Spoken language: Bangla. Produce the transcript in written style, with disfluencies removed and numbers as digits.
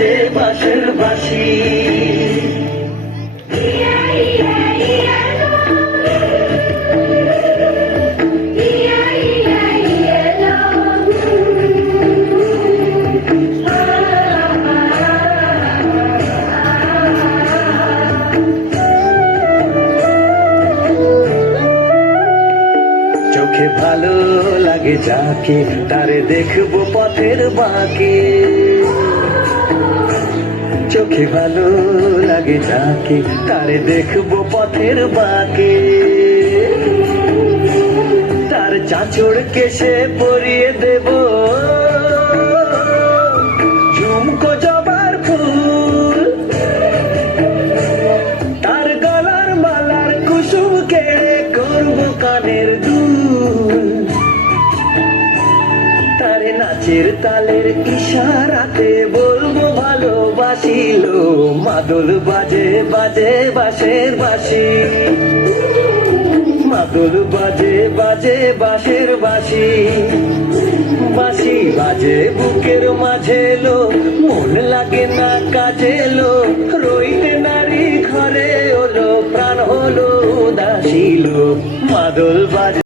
বাজে বাঁশের বাঁশি। চোখে ভালো লাগে যাকে তারে দেখবো পথের বাঁকে, চোখে ভালো লাগে যাকে তারে দেখবো পথের বাঁকে। তার চাঁচড় কেশে পরিয়ে দেব ঝুমকো জবার ফুল, তার গলার মালার কুসুমকে করবো কানের দুল। তারে নাচের তালের ইশারাতে বলবো ভালোবাসিল, মাদল বাজে বাজে বাঁশের বাঁশি, মাদল বাজে বাজে বাঁশের বাঁশি। বাঁশি বাজে বুকের মাঝে লো, মন লাগে না কাজে লো, রইতে নারী ঘরে হলো প্রাণ হলো উদাসীল, মাদল বাজে।